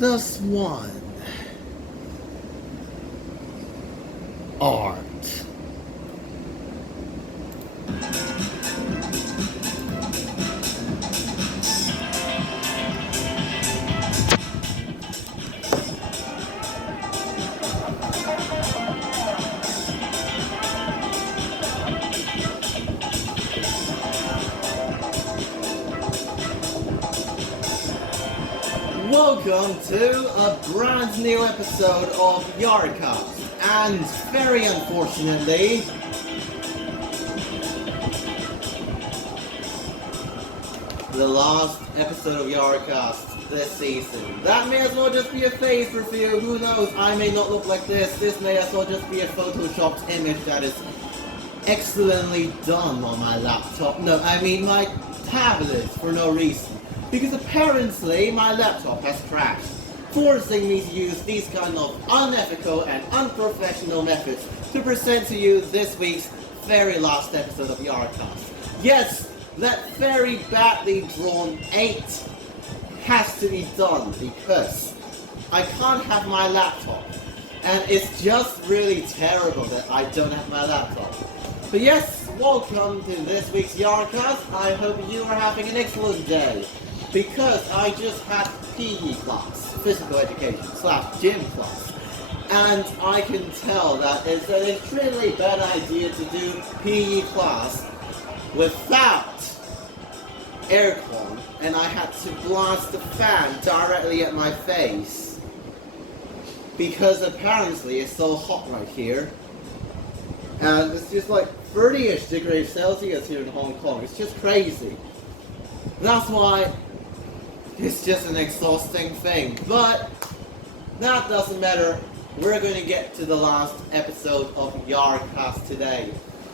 The Swan. Art. Welcome to a brand new episode of Yarrercast. And very unfortunately, the last episode of Yarrercast this season. That may as well just be a face review, who knows, I may not look like this. This may as well just be a photoshopped image that is excellently done on my laptop. No, I mean my tablet for no reason. Because apparently my laptop has crashed, forcing me to use these kind of unethical and unprofessional methods to present to you this week's very last episode of Yarrercast. Yes, that very badly drawn 8 has to be done because I can't have my laptop. And it's just really terrible that I don't have my laptop. But yes, welcome to this week's Yarrercast. I hope you are having an excellent day. Because I just had PE class, physical education / gym class, and I can tell that it's an extremely bad idea to do PE class without aircon, and I had to blast the fan directly at my face because apparently it's so hot right here, and it's just like 30-ish degrees Celsius here in Hong Kong. It's just crazy. That's why it's just an exhausting thing, but that doesn't matter. We're going to get to the last episode of Yarrercast today.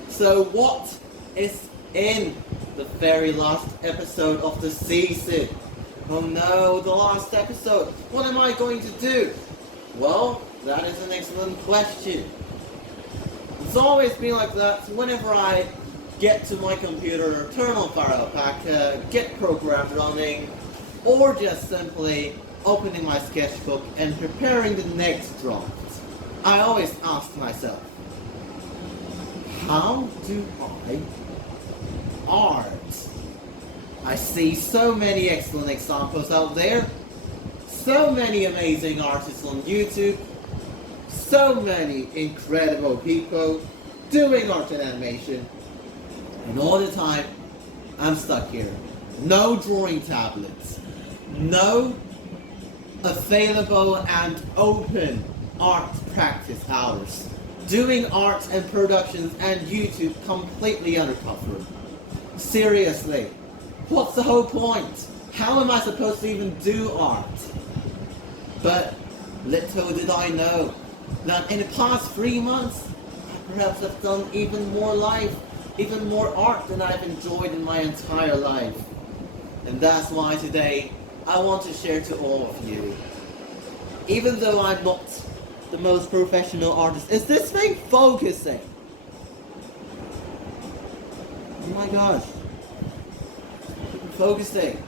So what is in the very last episode of the season? Oh no, the last episode. What am I going to do? Well, that is an excellent question. It's always been like that whenever I get to my computer, turn on File Packer, get programs running, or just simply opening my sketchbook and preparing the next draft. I always ask myself, how do I art? I see so many excellent examples out there, so many amazing artists on YouTube, so many incredible people doing art and animation, and all the time I'm stuck here. No drawing tablets. No available and open art practice hours. Doing art and productions and YouTube completely undercover. Seriously, what's the whole point? How am I supposed to even do art? But little did I know that in the past 3 months, I perhaps have done even more art than I've enjoyed in my entire life. And that's why today I want to share to all of you. Even though I'm not the most professional artist, is this thing focusing? Oh my gosh. Focusing.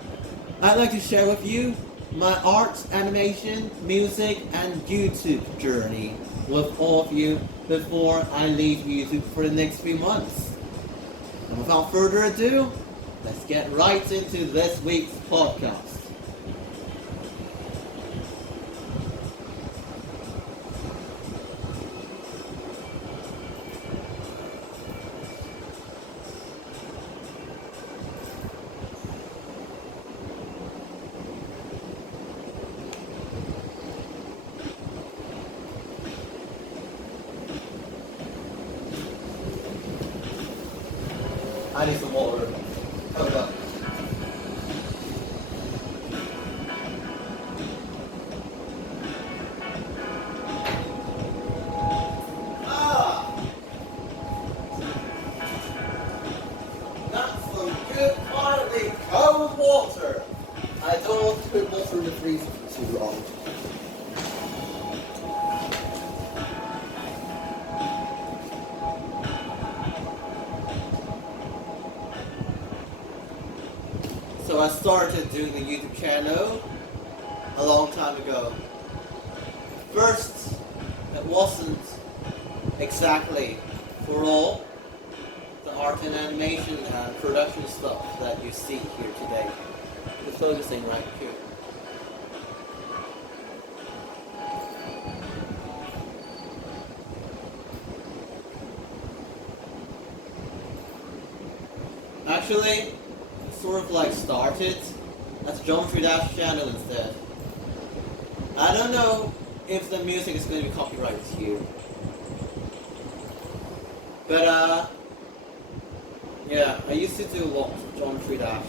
I'd like to share with you my art, animation, music, and YouTube journey with all of you before I leave YouTube for the next few months. And without further ado, let's get right into this week's podcast. I need some water. Coming up. That's some good quality cold water. I don't want to put water in the freezer for too long. So I started doing the YouTube channel a long time ago. First, it wasn't exactly for all the art and animation and production stuff that you see here today. It's focusing right here. Actually, it sort of like started as Geometry Dash channel instead. I don't know if the music is going to be copyrighted here. But yeah, I used to do a lot of Geometry Dash.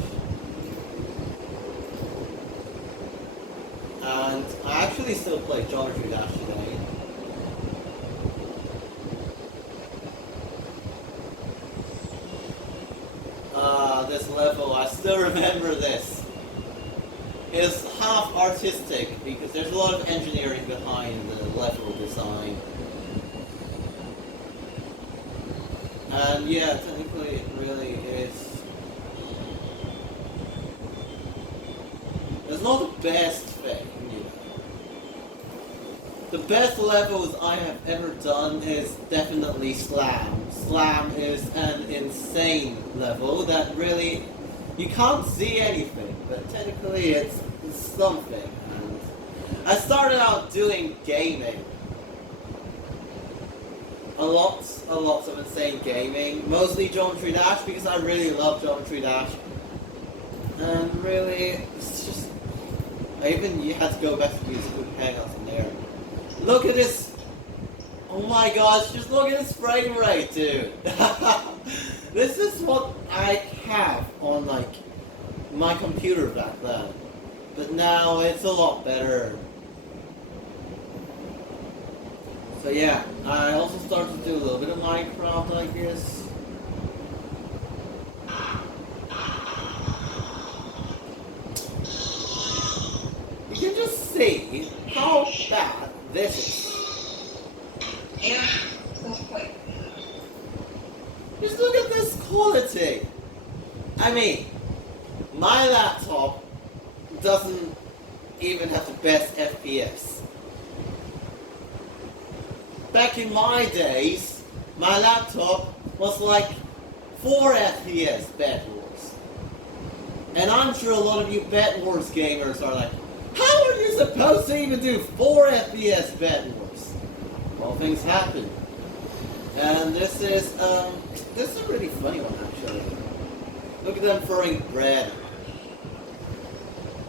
And I actually still play Geometry Dash today. This level, I still remember this. It's half artistic because there's a lot of engineering behind the level design. And yeah, technically it really is. It's not the best thing, you know. The best levels I have ever done is definitely Slam. Slam is an insane level that really, you can't see anything, but technically it's something. And I started out doing gaming. A lot of insane gaming, mostly Geometry Dash because I really love Geometry Dash. And really, it's just, I even had to go back to these good hangouts in there. Look at this! Oh my gosh, just look at this frame rate, dude! This is what I have on like my computer back then. But now it's a lot better. So yeah, I also started to do a little bit of Minecraft, I guess. You can just see how bad this is. Yeah, that's quite bad. Just look at this quality. I mean, my laptop doesn't even have the best FPS. Back in my days, my laptop was like 4 FPS Bed Wars. And I'm sure a lot of you Bed Wars gamers are like, how are you supposed to even do 4 FPS Bed Wars? Well, things happen. And this is a really funny one actually. Look at them throwing bread.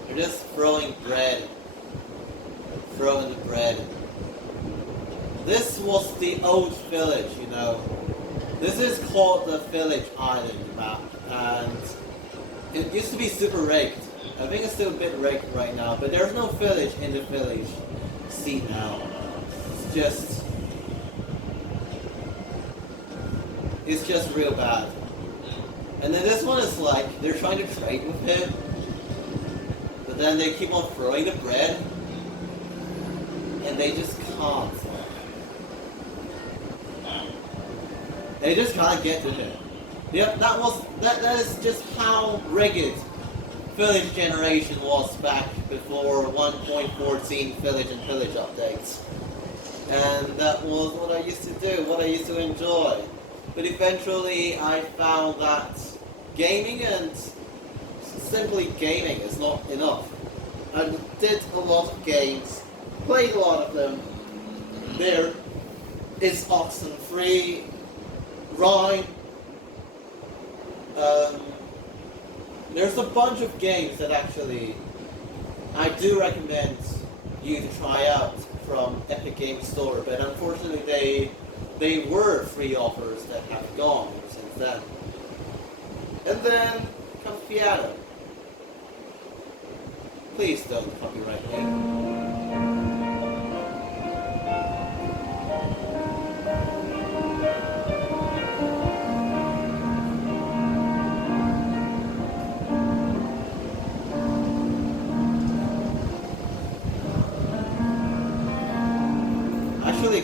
They're just throwing bread. Throwing the bread. This was the old village, you know. This is called the Village Island map, and it used to be super rigged. I think it's still a bit rigged right now, but there's no village in the village seat now. It's just real bad. And then this one is like, they're trying to trade with him, but then they keep on throwing the bread, and they just can't. They just can't get to him. Yep, that is just how rigged Village Generation was back before 1.14 Village and Village updates. And that was what I used to do, what I used to enjoy. But eventually I found that gaming and simply gaming is not enough. I did a lot of games, played a lot of them. There is Oxenfree, Rhyme. There's a bunch of games that actually I do recommend you to try out from Epic Games Store, but unfortunately they were free offers that have gone since then. And then comes Piano. Please don't copyright me.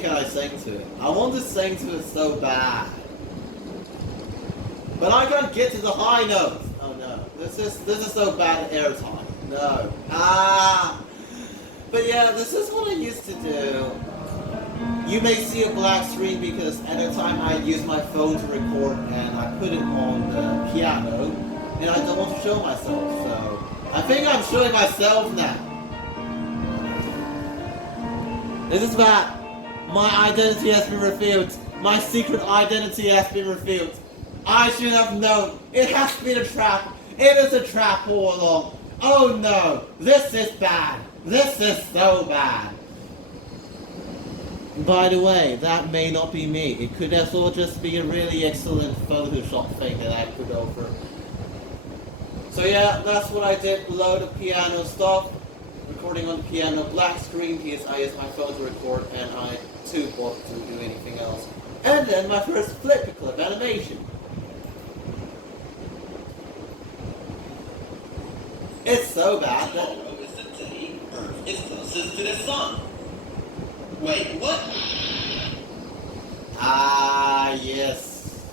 Can I sing to it? I want to sing to it so bad. But I can't get to the high notes. Oh no. This is so bad at airtime. No. But yeah, this is what I used to do. You may see a black screen because at the time I used my phone to record and I put it on the piano and I don't want to show myself, so I think I'm showing myself now. This is bad. My identity has been revealed. My secret identity has been revealed. I should have known. It has been a trap. It is a trap all along. Oh no, this is bad. This is so bad. By the way, that may not be me. It could as well just be a really excellent Photoshop thing that I put over. So yeah, that's what I did. Load of piano stuff. Recording on the piano, black screen because I used my phone to record and I too bored to do anything else. And then my first flip clip animation. It's so bad that tomorrow is the day Earth is closest to the sun. Wait, what? Ah, yes.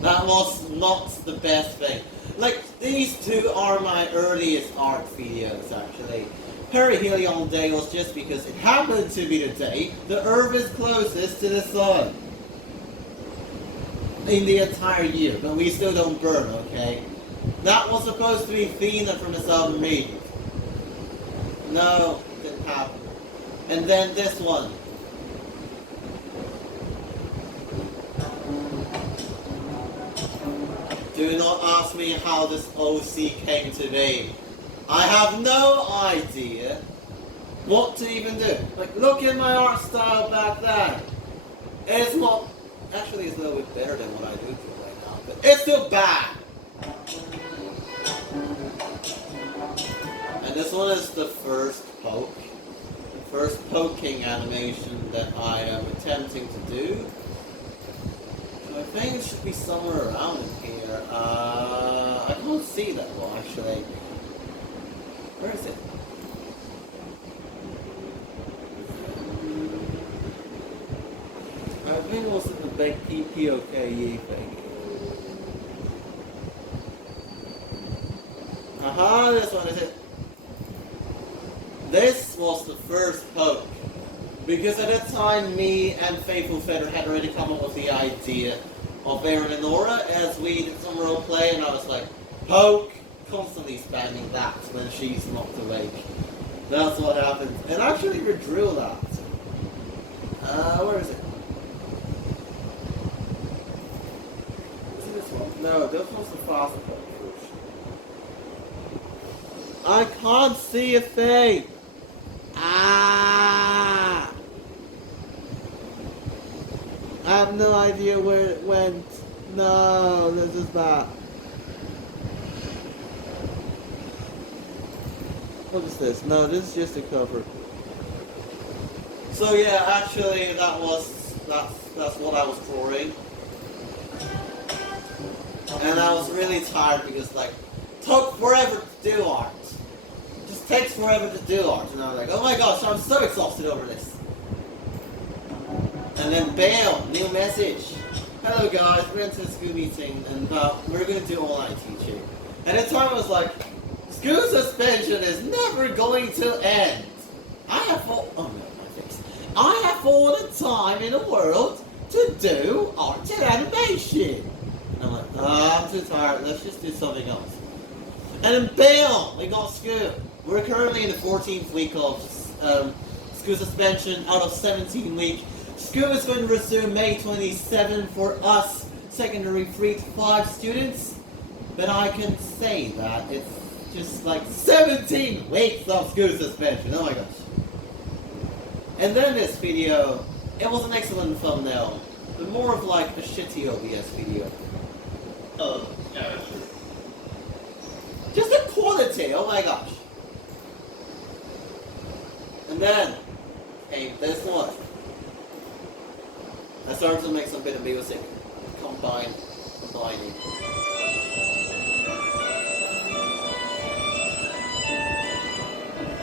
That was not the best thing. Like, these two are my earliest art videos, actually. Perihelion Day was just because it happened to be the day the Earth is closest to the sun. In the entire year, but we still don't burn, okay? That was supposed to be Athena from the southern region. No, it didn't happen. And then this one. Do not ask me how this OC came to be. I have no idea what to even do. Like, look at my art style back then. It's not... Actually, it's a little bit better than what I do to it right now, but it's still bad. And this one is the first poke. The first poking animation that I am attempting to do. So I think it should be somewhere around in here. I can't see that well, actually. Where is it? I think it was in the big PPOKE thing. Aha, this one is it. This was the first poke. Because at that time, me and Faithful Feather had already come up with the idea of Aaron and Nora as we did some role play, and I was like, poke, constantly spamming that when she's not awake. That's what happened. And actually we drew that. Where is it? Is it this one? No, this one's the fast poke. I can't see a thing! Ah! I have no idea where it went. No, this is bad. What is this? No, this is just a cover. So yeah, actually that's what I was drawing. And I was really tired because like took forever to do art. It just takes forever to do art, and I was like, oh my gosh, I'm so exhausted over this. And then bam, new message. Hello guys, we're into a school meeting and we're gonna do online teaching. And at the time I was like, school suspension is never going to end. I have all the time in the world to do art and animation. And I'm like, I'm too tired, let's just do something else. And then bam, we got school. We're currently in the 14th week of school suspension out of 17 weeks. School is going to resume May 27 for us secondary 3 to 5 students. But I can say that it's just like 17 weeks of school suspension. Oh my gosh. And then this video, it was an excellent thumbnail, but more of like a shitty OBS video. Oh, yeah. Just the quality, oh my gosh. And then came this one. I started to make some bit of music, combining.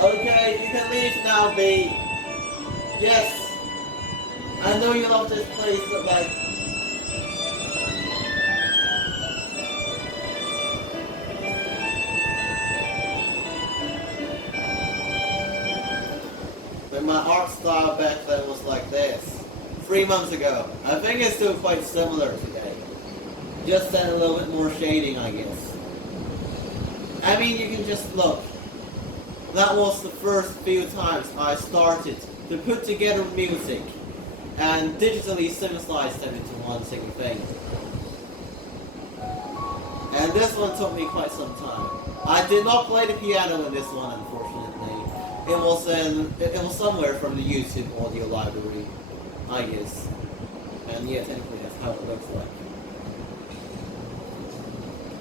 Okay, you can leave now, B. Yes, I know you love this place, but like... my art style back then was like this. 3 months ago. I think it's still quite similar today. Just then a little bit more shading, I guess. I mean, you can just look. That was the first few times I started to put together music and digitally synthesize them into one single thing. And this one took me quite some time. I did not play the piano in this one, unfortunately. It was somewhere from the YouTube audio library, I guess. And yeah, technically that's how it looks like.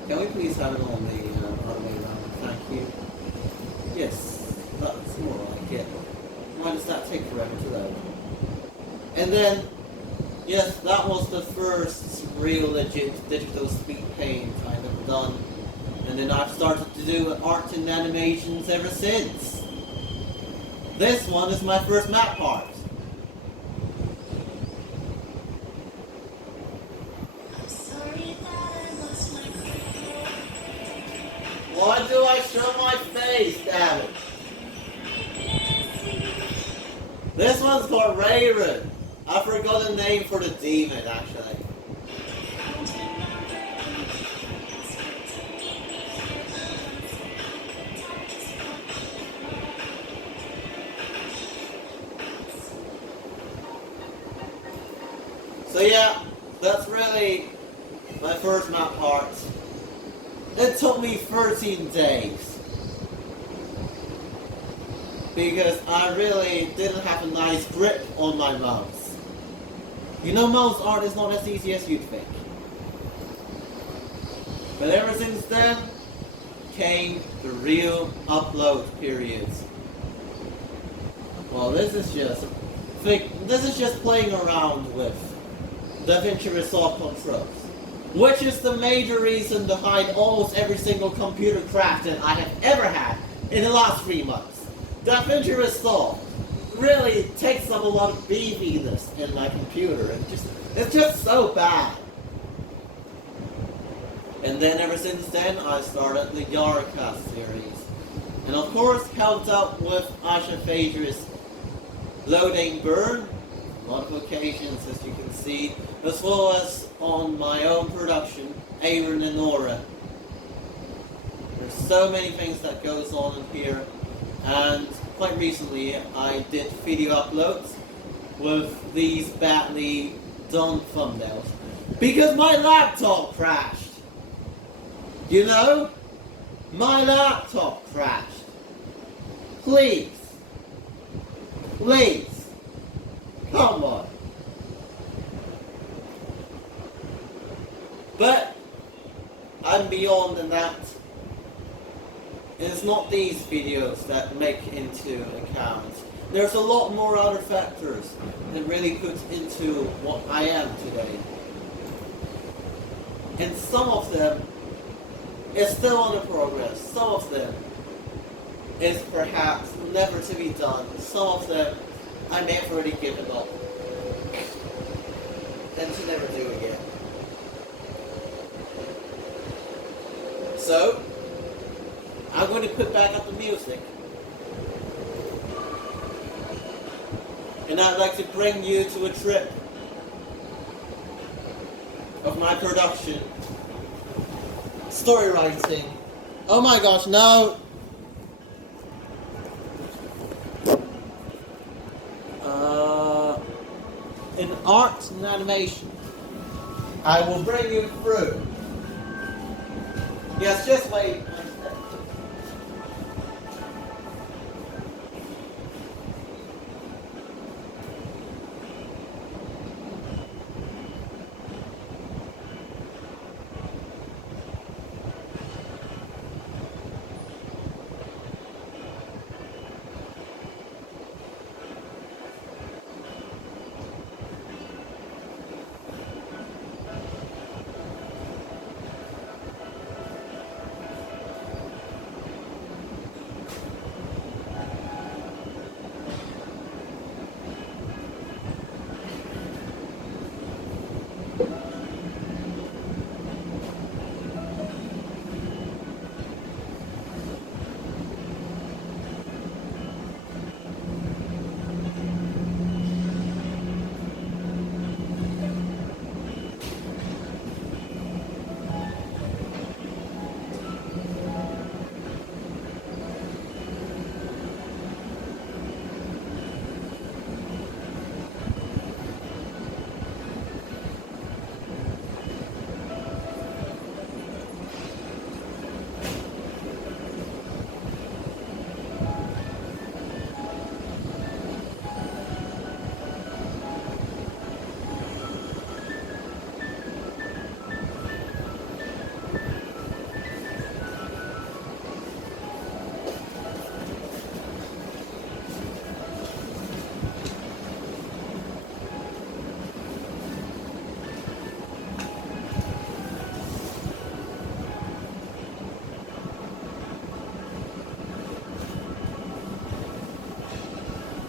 Can we please have it on the other way around? Thank you. Yes, that's more like it. Why does that take forever to load? And then, yes, that was the first real legit digital speed paint I've ever done. And then I've started to do art and animations ever since. This one is my first map part. Why do I show my face, damn it? This one's called Raven. I forgot the name for the demon, actually. So yeah, that's really my first map part. It took me 13 days. Because I really didn't have a nice grip on my mouse. You know, mouse art is not as easy as you'd think. But ever since then, came the real upload periods. Well, this is just playing around with DaVinci Resolve controls. Which is the major reason behind almost every single computer crash that I have ever had in the last 3 months. DaVinci Resolve really takes up a lot of beefiness in my computer, and it's just so bad. And then ever since then, I started the Yarrercast series. And of course, helped out with Asha Phaedri's Loading Burn, modifications as you can see, as well as on my own production, Aaron and Nora. There's so many things that goes on in here, and quite recently I did video uploads with these badly done thumbnails because my laptop crashed. You know? My laptop crashed. Please. Please. Come on. But I'm beyond that. It's not these videos that make into account. There's a lot more other factors that really put into what I am today. And some of them is still under progress. Some of them is perhaps never to be done. Some of them I may have already given up. Then to never do again. So, I'm going to put back up the music. And I'd like to bring you to a trip of my production. Story writing. Oh my gosh, no! In art and animation. I will bring you through. Yes, just wait.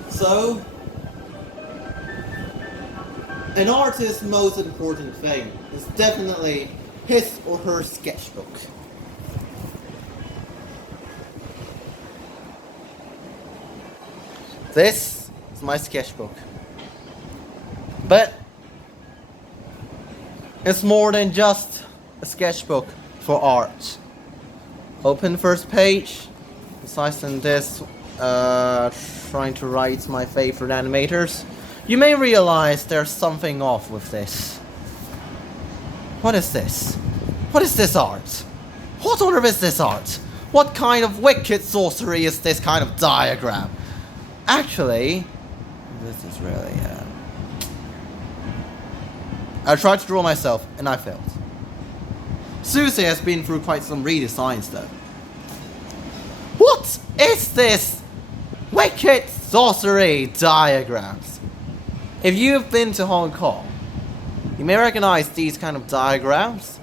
So, an artist's most important thing is definitely his or her sketchbook. This is my sketchbook. But it's more than just a sketchbook for art. Open first page. Besides than this, trying to write my favorite animators. You may realize there's something off with this. What is this? What is this art? What on earth is this art? What kind of wicked sorcery is this kind of diagram? Actually, this is really... I tried to draw myself, and I failed. Susie has been through quite some redesigns though. What is this wicked sorcery diagrams? If you've been to Hong Kong, you may recognize these kind of diagrams,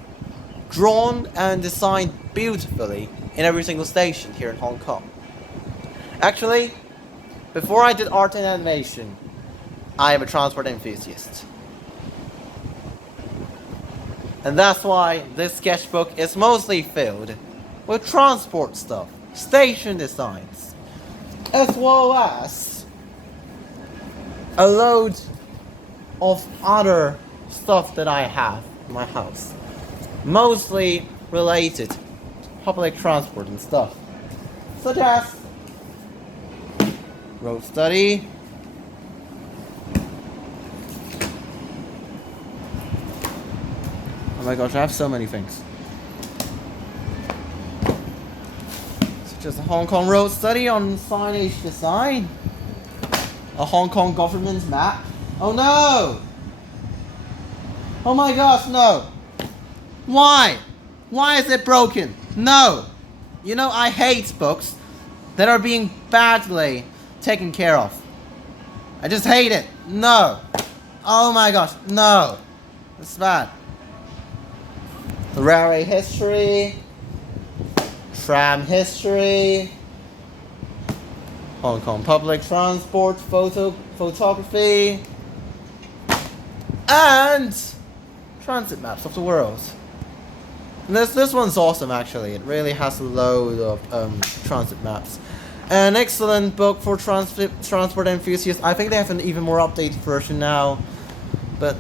drawn and designed beautifully in every single station here in Hong Kong. Actually, before I did art and animation, I am a transport enthusiast. And that's why this sketchbook is mostly filled with transport stuff, station designs, as well as a load of other stuff that I have in my house. Mostly related to public transport and stuff. Such as road study, oh my gosh, I have so many things. Such as a Hong Kong road study on signage design, a Hong Kong government map. Oh no! Oh my gosh, no! Why? Why is it broken? No! You know, I hate books that are being badly taken care of. I just hate it. No! Oh my gosh, no! It's bad. The railway history, tram history, Hong Kong public transport, photography, and transit maps of the world. And this one's awesome actually. It really has a load of transit maps. An excellent book for transport enthusiasts. I think they have an even more updated version now. But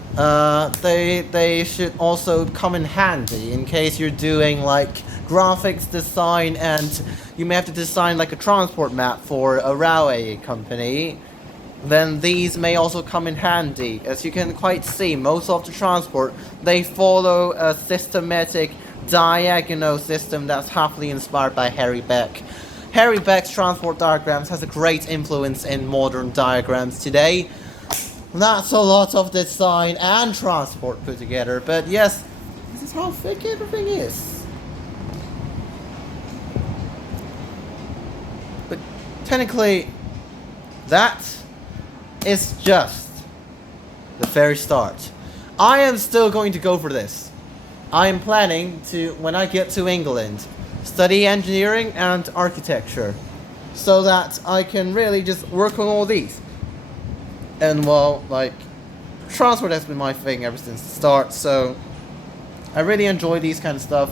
they should also come in handy in case you're doing like graphics design and you may have to design like a transport map for a railway company. Then these may also come in handy. As you can quite see, most of the transport, they follow a systematic diagonal system that's happily inspired by Harry Beck. Harry Beck's transport diagrams has a great influence in modern diagrams today. That's a lot of design and transport put together, but yes, this is how thick everything is. But technically, that is just the very start. I am still going to go for this. I am planning to, when I get to England, study engineering and architecture, so that I can really just work on all these. And well, like, transport has been my thing ever since the start, so I really enjoy these kind of stuff,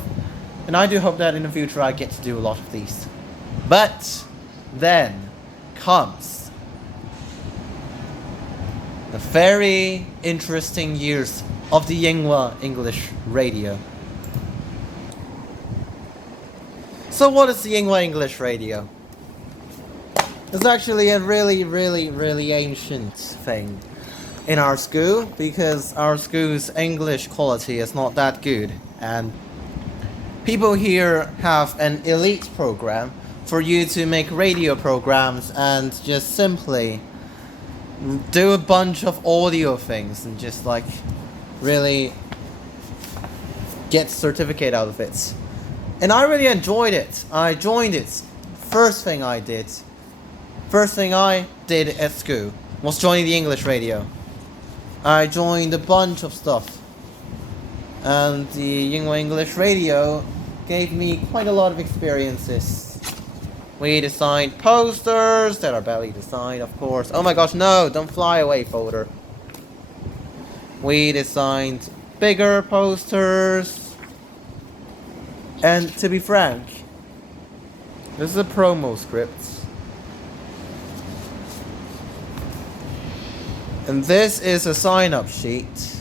and I do hope that in the future I get to do a lot of these. But then comes the very interesting years of the Yinghua English radio. So what is the Yinghua English radio? It's actually a really ancient thing in our school, because our school's English quality is not that good, and people here have an elite program for you to make radio programs and just simply do a bunch of audio things and just like really get certificate out of it. And I really enjoyed it. I joined it. First thing I did at school was joining the English radio. I joined a bunch of stuff, and the Yinghua English radio gave me quite a lot of experiences. We designed posters that are badly designed, of course. Oh my gosh, no! Don't fly away, folder. We designed bigger posters. And to be frank, this is a promo script. And this is a sign-up sheet.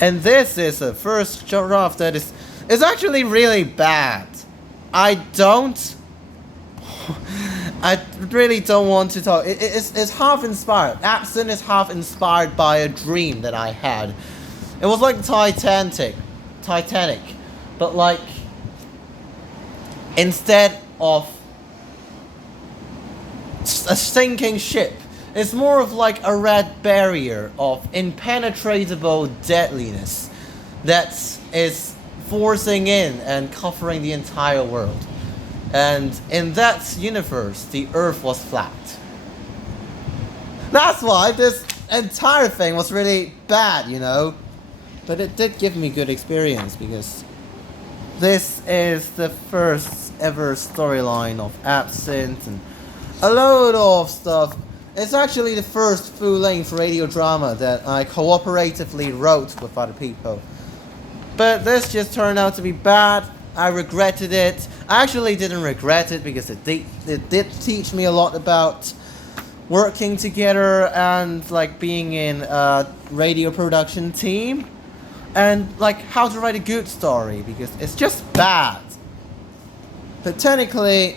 And this is a first draft that is actually really bad. I really don't want to talk. It's half inspired. Absent is half inspired by a dream that I had. It was like Titanic, but like instead of a sinking ship, it's more of like a red barrier of impenetrable deadliness that is forcing in and covering the entire world. And in that universe, the Earth was flat. That's why this entire thing was really bad, you know. But it did give me good experience because this is the first ever storyline of Absinthe and a load of stuff. It's actually the first full-length radio drama that I cooperatively wrote with other people. But this just turned out to be bad. I regretted it. I actually didn't regret it because it did teach me a lot about working together and like being in a radio production team. And like how to write a good story because it's just bad. But technically,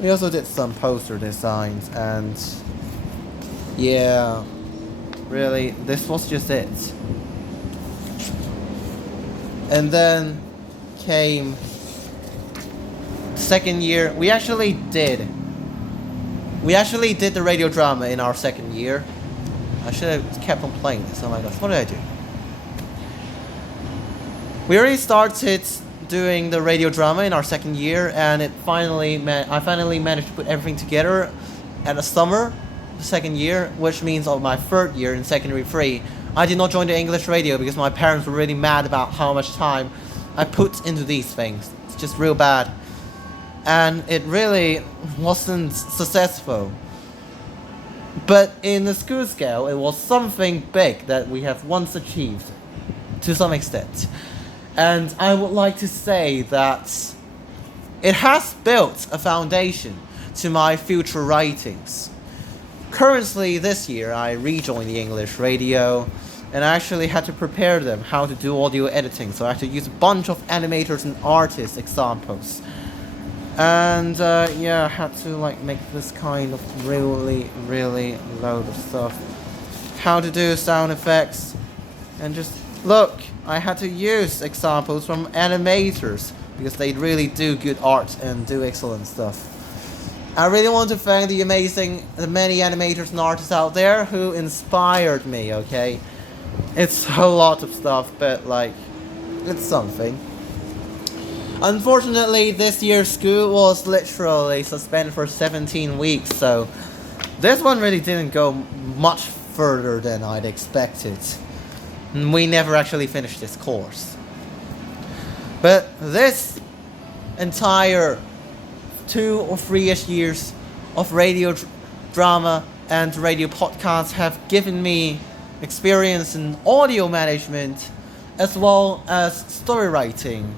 we also did some poster designs and yeah, really, this was just it. And then came second year. We actually did the radio drama in our second year. I should have kept on playing this. Oh my gosh, what did I do? We already started doing the radio drama in our second year, and I finally managed to put everything together at the summer, the second year, which means on my third year in secondary 3, I did not join the English radio because my parents were really mad about how much time I put into these things. It's just real bad. And it really wasn't successful. But in the school scale, it was something big that we have once achieved, to some extent. And I would like to say that it has built a foundation to my future writings. Currently, this year, I rejoined the English radio, and I actually had to prepare them how to do audio editing. So I had to use a bunch of animators and artists examples. And yeah, I had to like make this kind of really load of stuff. How to do sound effects, and just look, I had to use examples from animators because they really do good art and do excellent stuff. I really want to thank the many animators and artists out there who inspired me, okay? It's a lot of stuff, but like, it's something. Unfortunately, this year's school was literally suspended for 17 weeks, so this one really didn't go much further than I'd expected. We never actually finished this course. But this entire 2 or 3-ish years of radio drama and radio podcasts have given me experience in audio management as well as story writing,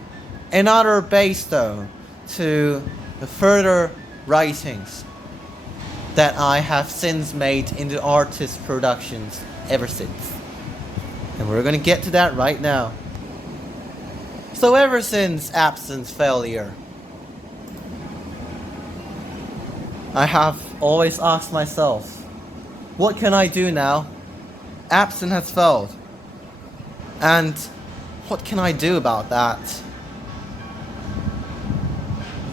another base stone to the further writings that I have since made into artist productions ever since. And we're gonna get to that right now. So ever since Absinthe's failure, I have always asked myself, what can I do now? Absinthe has failed. And what can I do about that?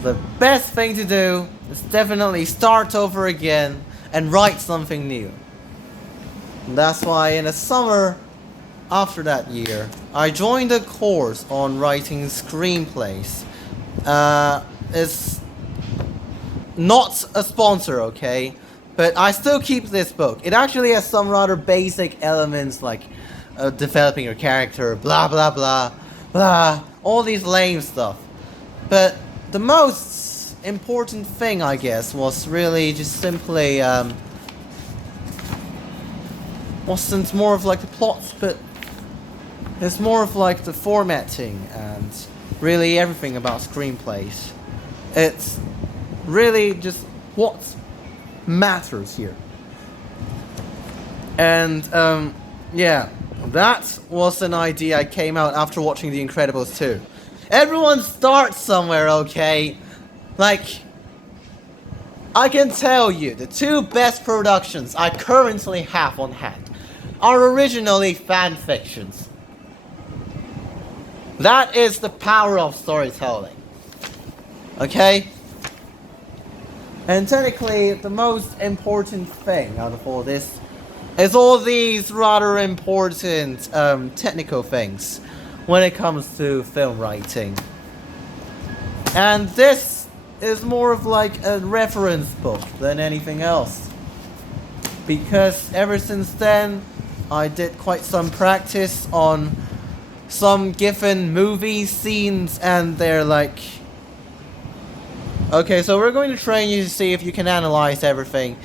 The best thing to do is definitely start over again and write something new. And that's why in the summer after that year, I joined a course on writing screenplays. It's not a sponsor, okay? But I still keep this book. It actually has some rather basic elements like developing your character, blah blah blah, blah, all these lame stuff. But the most important thing, I guess, was really just simply wasn't more of like the plots, but it's more of like the formatting and really everything about screenplays. It's really just what matters here. And yeah, that was an idea I came out after watching The Incredibles 2. Everyone starts somewhere, okay? Like, I can tell you, the two best productions I currently have on hand are originally fan fictions. That is the power of storytelling. Okay? And technically, the most important thing out of all this is all these rather important technical things when it comes to film writing. And this is more of like a reference book than anything else. Because ever since then, I did quite some practice on some given movie scenes, and they're like, okay, so we're going to train you to see if you can analyze everything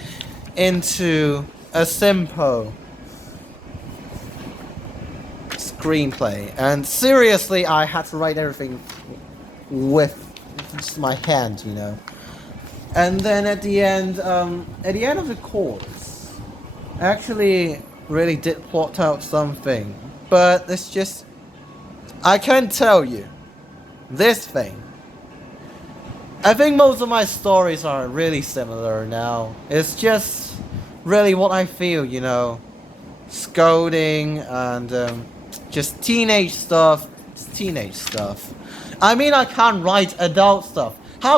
into a simple screenplay. And seriously, I had to write everything with just my hand, you know. And then at the end of the course, I actually really did plot out something, but it's just, I can't tell you this thing. I think most of my stories are really similar now. It's just really what I feel, you know. Scolding and just teenage stuff. It's teenage stuff. I mean, I can't write adult stuff. How can